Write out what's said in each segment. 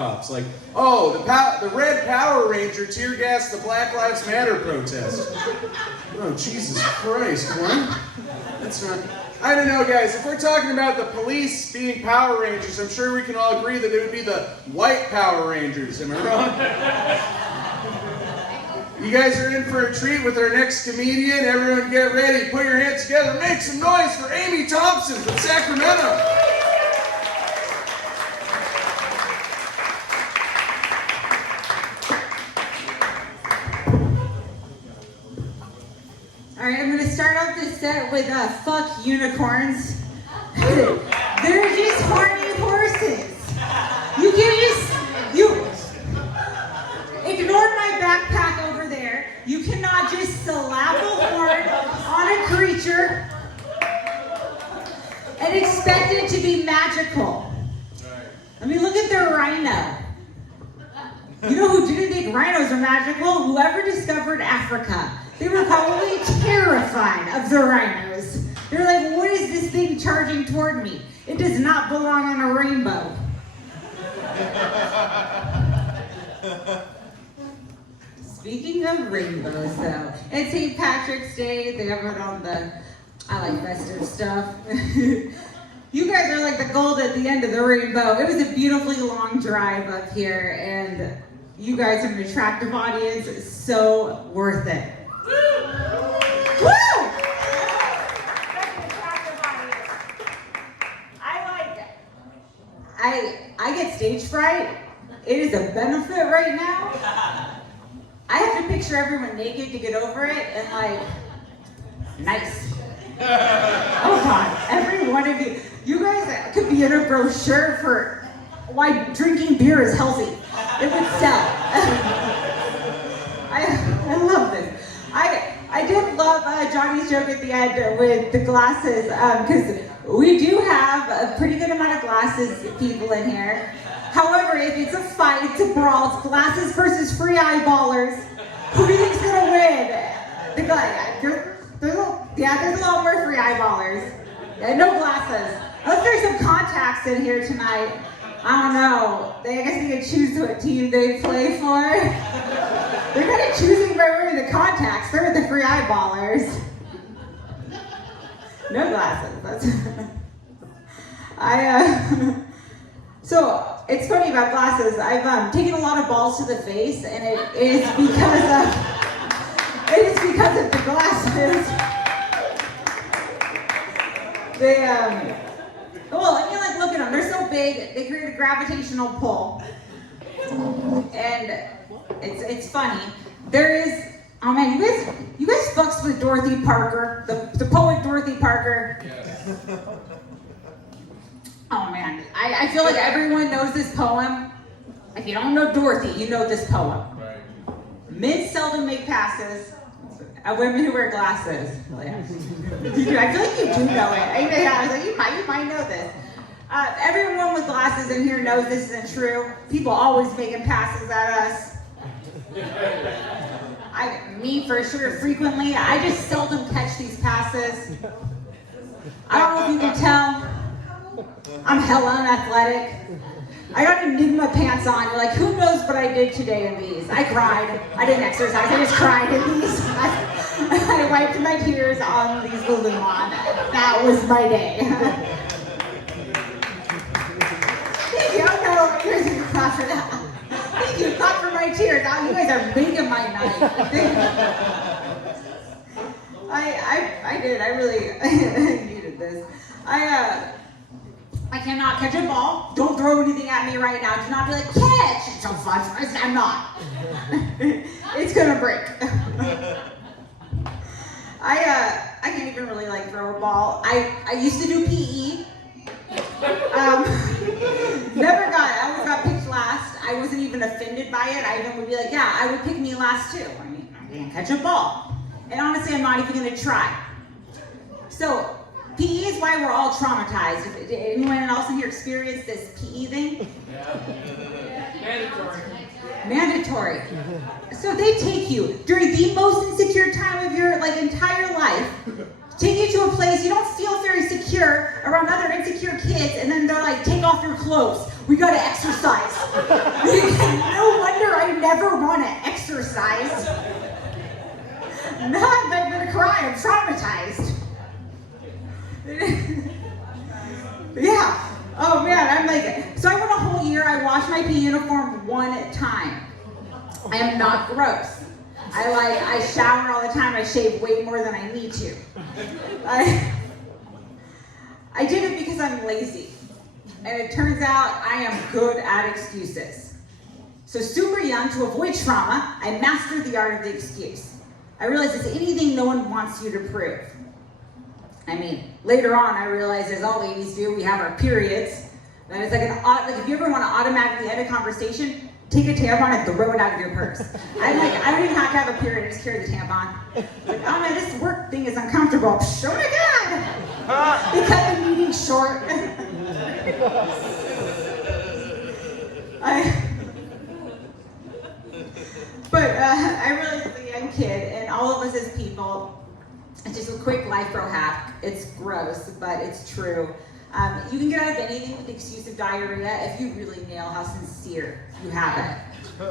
cops. Like, oh, the Red Power Ranger tear gassed the Black Lives Matter protest. Oh, Jesus Christ, Glenn. That's not... I don't know, guys. If we're talking about the police being Power Rangers, I'm sure we can all agree that it would be the white Power Rangers. Am I wrong? You guys are in for a treat with our next comedian. Everyone get ready. Put your hands together. Make some noise for Amy Thompson from Sacramento. Alright, I'm going to start off this set with fuck unicorns. They're just horny horses. You ignored my backpack over there. You cannot just slap a horn on a creature and expect it to be magical. I mean, look at the rhino. You know who didn't think rhinos are magical? Whoever discovered Africa. They were probably terrified of the rhinos. They're like, what is this thing charging toward me? It does not belong on a rainbow. Speaking of rainbows, though, it's St. Patrick's Day. They have it on the, I like festive stuff. You guys are like the gold at the end of the rainbow. It was a beautifully long drive up here, and you guys are an attractive audience. It's so worth it. Woo! I like it. I get stage fright. It is a benefit right now. I have to picture everyone naked to get over it, and like, nice. Oh God, every one of you. You guys could be in a brochure for why drinking beer is healthy. It would sell. I love this. I did love Johnny's joke at the end with the glasses, because we do have a pretty good amount of glasses people in here. However, if it's a fight, it's a brawl, it's glasses versus free eyeballers, who do you think's gonna win? The guy, there's a lot more free eyeballers. Yeah, no glasses. Unless there's some contacts in here tonight. I don't know. I guess they can choose what team they play for. They're kind of choosing right where the contacts. They're with the free eyeballers. No glasses. That's So it's funny about glasses. I've taken a lot of balls to the face, and it is because of the glasses. Well, I mean, like, look at them. They're so big. They create a gravitational pull, and it's funny. There is, oh man, you guys fucks with Dorothy Parker, the poet Dorothy Parker. Yes. Oh man, I feel like everyone knows this poem. If you don't know Dorothy, you know this poem. Right. Men seldom make passes. Women who wear glasses. Well, yeah. I feel like you do know it. I was like, you might know this. Everyone with glasses in here knows this isn't true. People always making passes at us. Me for sure, frequently. I just seldom catch these passes. I don't know if you can tell. I'm hella unathletic. I got Enigma pants on. You're like, who knows what I did today in these? I cried. I didn't exercise. I just cried in these. I wiped my tears on these balloon on. That was my day. Thank you. No, you guys can clap for that. Thank you. Clap for my tears. Oh, you guys are making my night. I did. I really needed this. I cannot catch a ball. Don't throw anything at me right now. Do not be like, catch! It's so fun. I'm not. It's gonna break. I can't even really like throw a ball. I used to do PE. I always got picked last. I wasn't even offended by it. I even would be like, yeah, I would pick me last too. I mean, I'm gonna catch a ball. And honestly, I'm not even gonna try. So, PE is why we're all traumatized. Did anyone else in here experience this PE thing? Mandatory. Mandatory. So they take you during the most insecure time of your entire life, take you to a place you don't feel very secure around other insecure kids, and then they're like, take off your clothes. we gotta exercise. No wonder I never want to exercise. Not that I'm gonna cry, I'm traumatized. Yeah. Oh man, I'm like, so I went a whole year, I washed my PE uniform one time. I am not gross. I shower all the time, I shave way more than I need to. I did it because I'm lazy. And it turns out I am good at excuses. So super young, to avoid trauma, I mastered the art of the excuse. I realized it's anything no one wants you to prove. I mean, later on I realized, as all ladies do, we have our periods. And it's like if you ever want to automatically end a conversation, take a tampon and throw it out of your purse. I don't even have to have a period, I just carry the tampon. Like, oh man, this work thing is uncomfortable. Oh my God! They cut the meeting short. I realized as a young kid, and all of us as people, it's just a quick life pro hack. It's gross, but it's true. You can get out of anything with the excuse of diarrhea if you really nail how sincere you have it.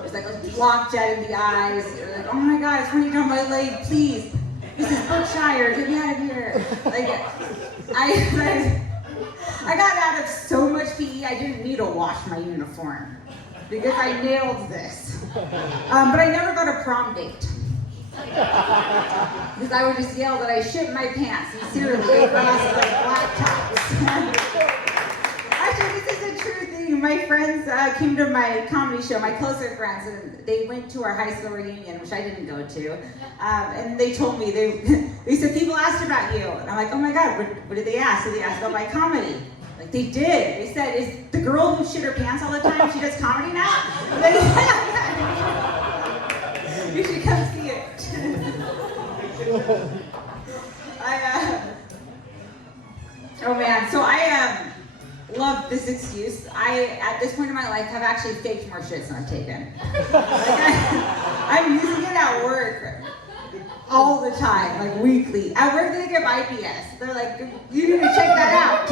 It's like a block jet in the eyes. You're like, oh my God, it's running down my leg, please. This is Berkshire, get me out of here. Like, I got out of so much PE, I didn't need to wash my uniform because I nailed this. But I never got a prom date. Because I would just yell that I shit my pants sincerely across like black tops. Actually, this is a true thing. My friends came to my comedy show, my closer friends, and they went to our high school reunion, which I didn't go to. And they told me, they said, people asked about you. And I'm like, oh my God, what did they ask? So they asked about my comedy. Like, they did. They said, is the girl who shit her pants all the time, she does comedy now? I'm like, yeah. You should come see it. Oh man, so I love this excuse. At this point in my life, have actually faked more shits than I've taken. I'm using it at work all the time, like weekly. At work, they get IBS. They're like, you need to check that out.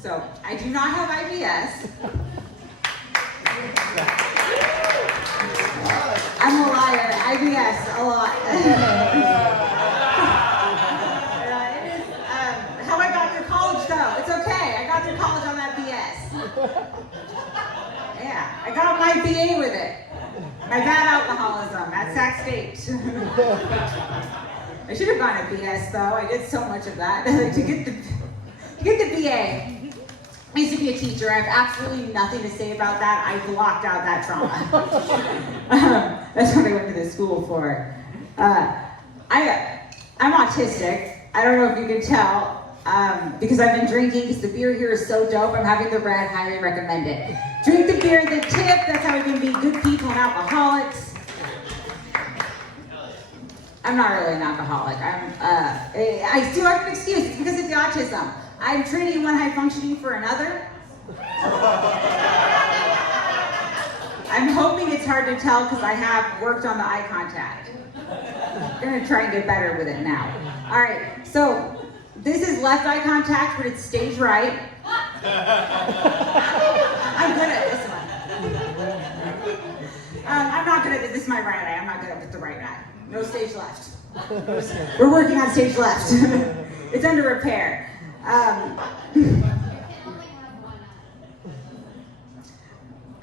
So, I do not have IBS. I'm a liar. IBS, a lot. How I got through college, though. It's okay. I got through college on that BS. Yeah, I got my BA with it. My bad alcoholism at Sac State. I should have gone to BS, though. I did so much of that. to get the BA. I used to be a teacher. I have absolutely nothing to say about that. I blocked out that trauma. That's what I went to the school for. I'm autistic. I don't know if you can tell, because I've been drinking, because the beer here is so dope. I'm having the red, highly recommend it. Drink the beer, the tip. That's how we can be good people and alcoholics. I'm not really an alcoholic. I still have an excuse. It's because of the autism. I'm trading one high functioning for another. I'm hoping it's hard to tell because I have worked on the eye contact. I'm gonna try and get better with it now. All right, so this is left eye contact, but it's stage right. I'm good at this one. I'm not good at this. This is my right eye. I'm not good at the right eye. No stage left. We're working on stage left. It's under repair.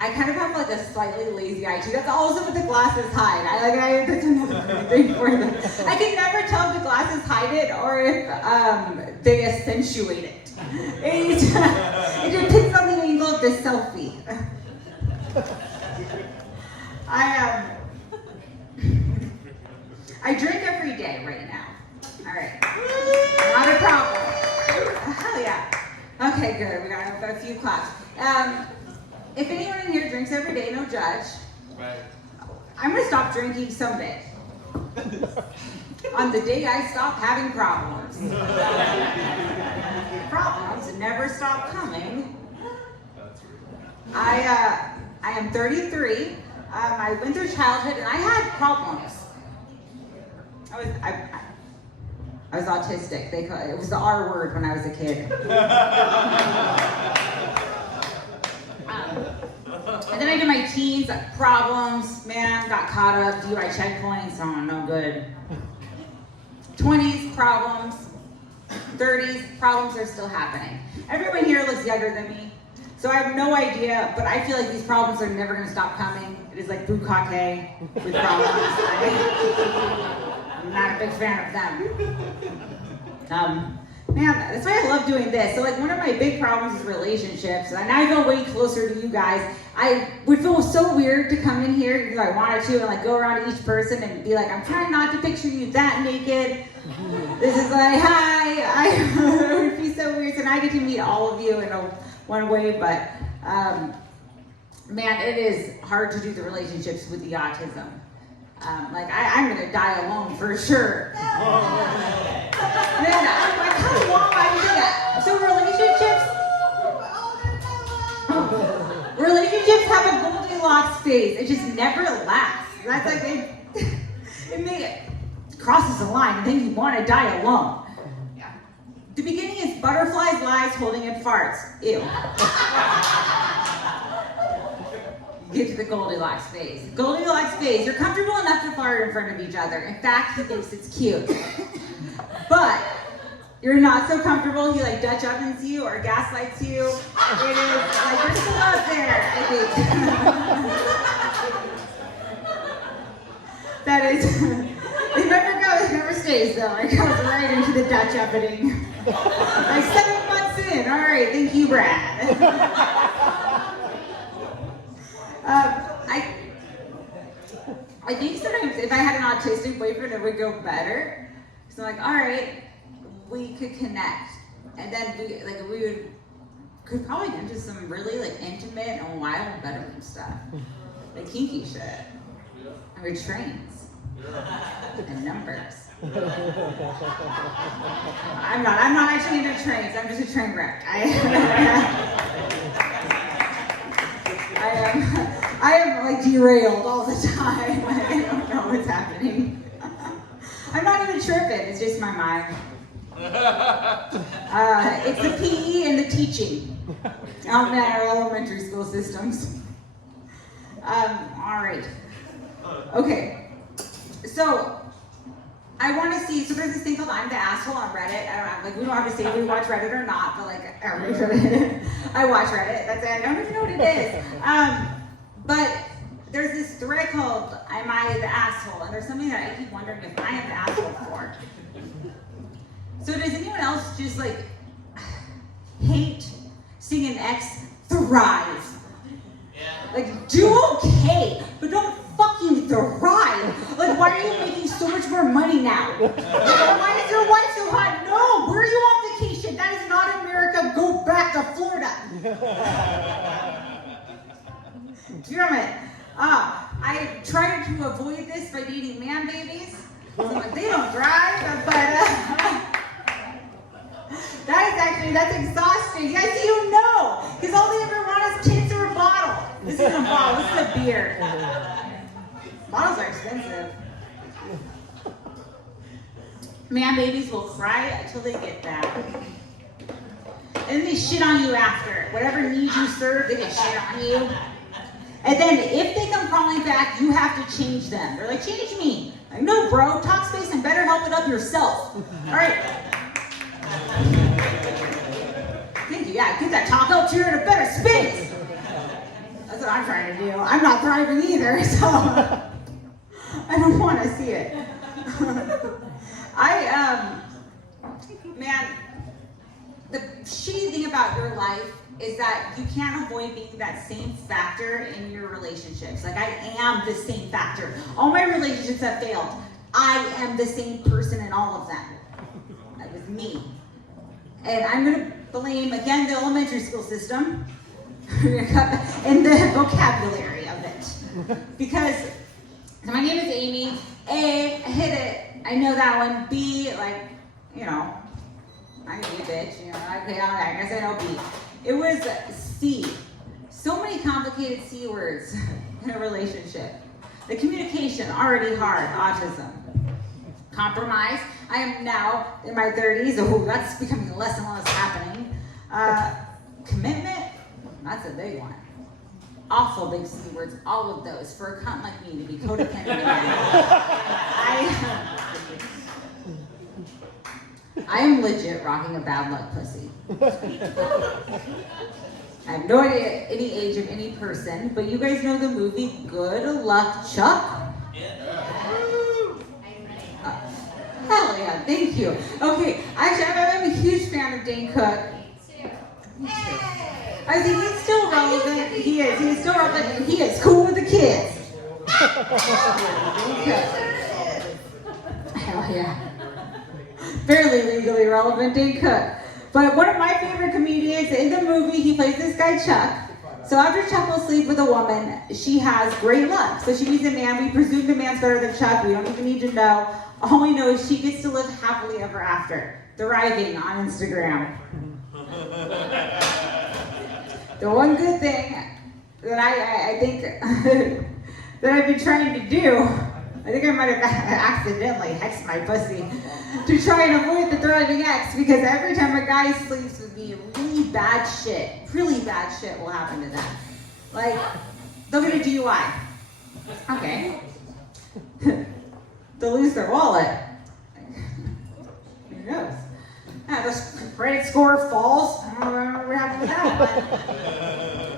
I kind of have like a slightly lazy eye too. That's also what the glasses hide. That's another thing for them. I can never tell if the glasses hide it or if they accentuate it. It depends on the angle of the selfie. I drink every day right now. All right, not a problem. Hell yeah. Okay, good. We got a few claps. If anyone in here drinks every day, no judge. Right. I'm gonna stop drinking someday. On the day I stop having problems. Problems never stop coming. I am 33. I went through childhood and I had problems. I was autistic. It was the R word when I was a kid. in my teens, problems, man, got caught up, DUI checkpoints, oh, no good. 20s, problems. 30s, problems are still happening. Everyone here looks younger than me, so I have no idea, but I feel like these problems are never gonna stop coming. It is like bukkake with problems. I'm not a big fan of them. Man, that's why I love doing this. So like one of my big problems is relationships, and I feel way closer to you guys. I would feel so weird to come in here because I wanted to and like go around to each person and be like, I'm trying not to picture you that naked. This is like, hi. It would be so weird. And I get to meet all of you in one way, but man, it is hard to do the relationships with the autism. I'm gonna die alone for sure. Man, I kind of want my idea. So relationships have a Goldilocks phase. It just never lasts. That's like it crosses the line, and then you want to die alone. Yeah. The beginning is butterflies, lies, holding in farts. Ew. Get to the Goldilocks phase. Goldilocks phase, you're comfortable enough to fart in front of each other. In fact, he thinks it's cute. But you're not so comfortable, he like Dutch ovens you or gaslights you. It is like you're still out there, I think. That is, it never stays though. It goes right into the Dutch ovening. Like 7 months in, all right, thank you, Brad. I think sometimes if I had an autistic boyfriend, it would go better. So I'm like, all right, we could connect, and then we could probably get into some really like intimate and wild bedroom stuff, like kinky shit, and with trains and numbers. I'm not actually into trains. I'm just a train wreck. I am like derailed all the time. I don't know what's happening. I'm not even tripping, it's just my mind. It's the PE and the teaching out in our elementary school systems. All right. Okay. So I want to see, so there's this thing called I'm the Asshole on Reddit. I don't know, like we don't have to say if we watch Reddit or not, but like I watch Reddit. That's it. I don't even know what it is. But there's this thread called Am I the Asshole? And there's something that I keep wondering if I am the asshole for. So does anyone else just like hate seeing an ex thrive? Like do okay, but don't fucking thrive. Like why are you making so much more money now? Like, why is your wife so hot? No, where are you on vacation? That is not America. Go back to Florida. Damn it. I tried to avoid this by dating man babies. So like, they don't thrive, but that's exhausting. Yes, you know, because all they ever want is tits or a bottle. This isn't a bottle, this is a beer. Bottles are expensive. Man babies will cry until they get that. And they shit on you after. Whatever needs you serve, they get shit on you. And then if they come crawling back, you have to change them. They're like, change me. Like, no, bro, talk space and better help it up yourself. All right. Thank you. Yeah, get that talk up here in a better space. That's what I'm trying to do. I'm not thriving either, so I don't want to see it. Man, the shitty thing about your life is that you can't avoid being that same factor in your relationships. Like I am the same factor. All my relationships have failed. I am the same person in all of them. That was me. And I'm gonna blame, again, the elementary school system and the vocabulary of it. Because my name is Amy. A, I hit it. I know that one. B, like, you know, I'm a bitch. You know, I guess I know B. It was C. So many complicated C words in a relationship. The communication, already hard. Autism. Compromise. I am now in my 30s. Oh, that's becoming less and less happening. Commitment. That's a big one. awful big C words, all of those, for a cunt like me to be codependent again. I am legit rocking a bad luck pussy. I have no idea any age of any person, but you guys know the movie Good Luck Chuck? Hell yeah, thank you. Okay, actually, I'm a huge fan of Dane Cook. I think he's still relevant. He is still relevant, and he is cool with the kids. Hell yeah. Fairly legally relevant, Dane Cook. But one of my favorite comedians in the movie, he plays this guy Chuck. So after Chuck will sleep with a woman, she has great luck. So she meets a man, we presume the man's better than Chuck, we don't even need to know. All we know is she gets to live happily ever after, thriving on Instagram. The one good thing that I think that I've been trying to do, I think I might have accidentally hexed my pussy to try and avoid the thriving ex, because every time a guy sleeps with me, really bad shit will happen to them. Like, they'll get a DUI. Okay. They'll lose their wallet. Who knows? The credit score falls. I don't know what happened with that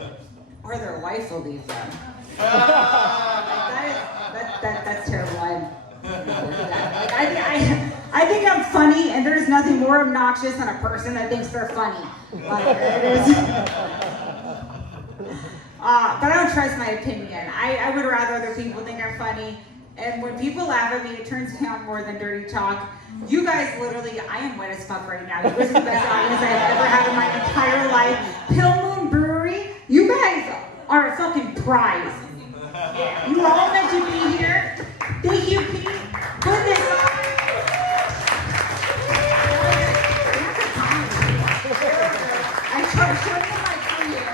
one. Or their wife will leave them. That's terrible. I think I'm funny, and there's nothing more obnoxious than a person that thinks they're funny. It is. But I don't trust my opinion. I would rather other people think I'm funny. And when people laugh at me, it turns down more than dirty talk. You guys literally, I am wet as fuck right now. You guys are the best audience I've ever had in my entire life. Pill Moon Brewery, you guys are a fucking prize. You are all meant to be here. Thank you, Pete. Goodness. I tried to show you my career.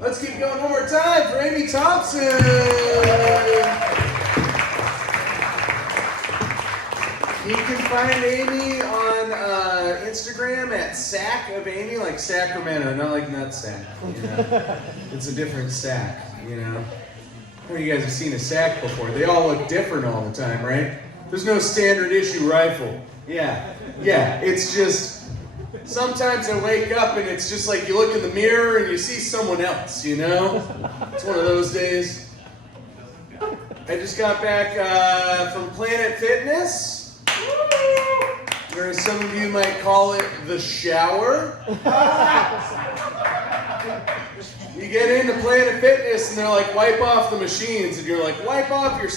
Let's keep going one more time for Amy Thompson. You can find Amy on Instagram at Sack of Amy, like Sacramento, not like Nutsack. You know? It's a different sack, you know. Well, you guys have seen a sack before. They all look different all the time, right? There's no standard issue rifle. Yeah, it's just, sometimes I wake up and it's just like you look in the mirror and you see someone else, you know? It's one of those days. I just got back from Planet Fitness. Or as some of you might call it, the shower. You get into Planet Fitness and they're like, wipe off the machines. And you're like, wipe off your